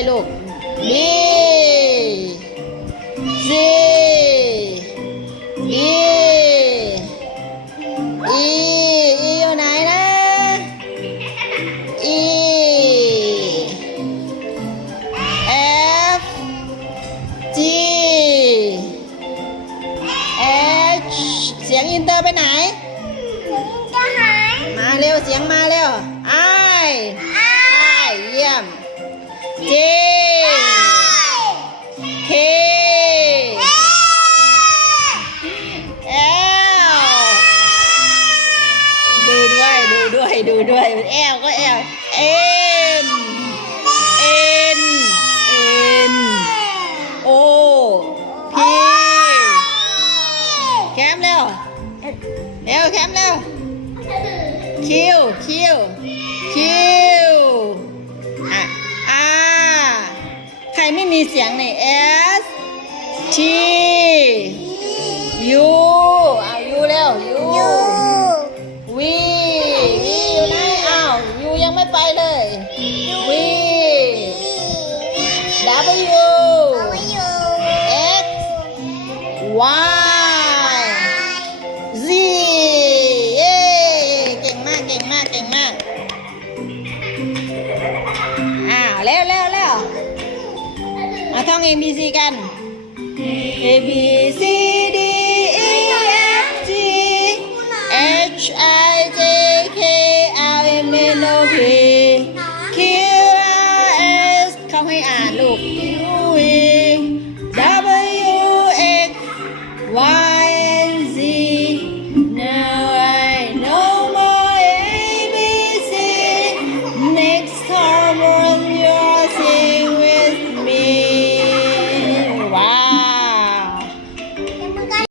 ดด้วยลูก B C D E E อยู่ไหนนะ E F G H เสียงอินเตอร์ไปไหนจะหาย มาเร็ว เสียงมาเร็ว J K L ดูด้วยดูด้วยดูด้วย L ก็ L M N N O P แคมเร็วเร็วแคมเร็วคิวคิ ม่มีเสียงใน S T U อะ U เร็ว U V V อยู่ไหนอ้าว U ยังไม่ไปเลย V W X Y Z เย้เก่งมาก เก่งมาก เก่ง อ่ะท่อง A B C กัน A B C D E F G H I J K L M N O P Q R S เขาให้อ่านลูก